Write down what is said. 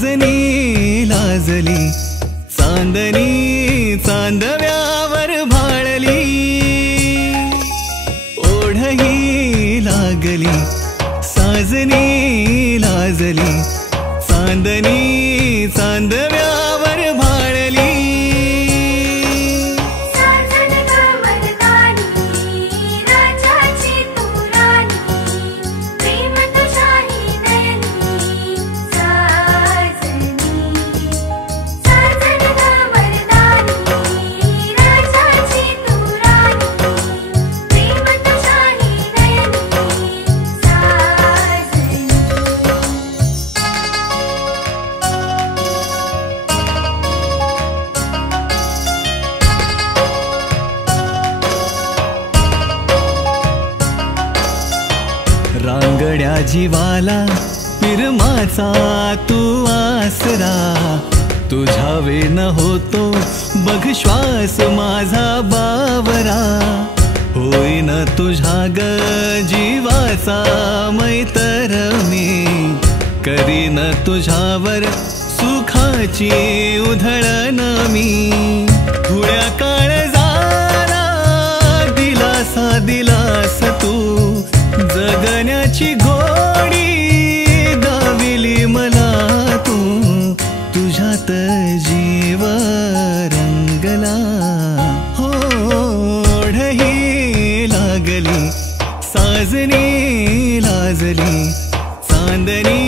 साजनी लाजली चांदणी चांदव्यावर भाळली ओढही लागली साजनी लाजली चांदणी चांदव्यावर भाळली रांगड्या जीवाला पिरमाचा तू आसरा तुझ्या वेन होतो बघ श्वास माझा बावरा होईन तुझ्या ग जीवाचा मैतर मी करीन तुझ्यावर सुखाची उधळण मी थोड्या काळजाला दिलासा दिलास तू जगण्याची गोडी दाविली मला तू तुझ्यात जीव रंगला ओढही लागली साजनी लाजली चांदणी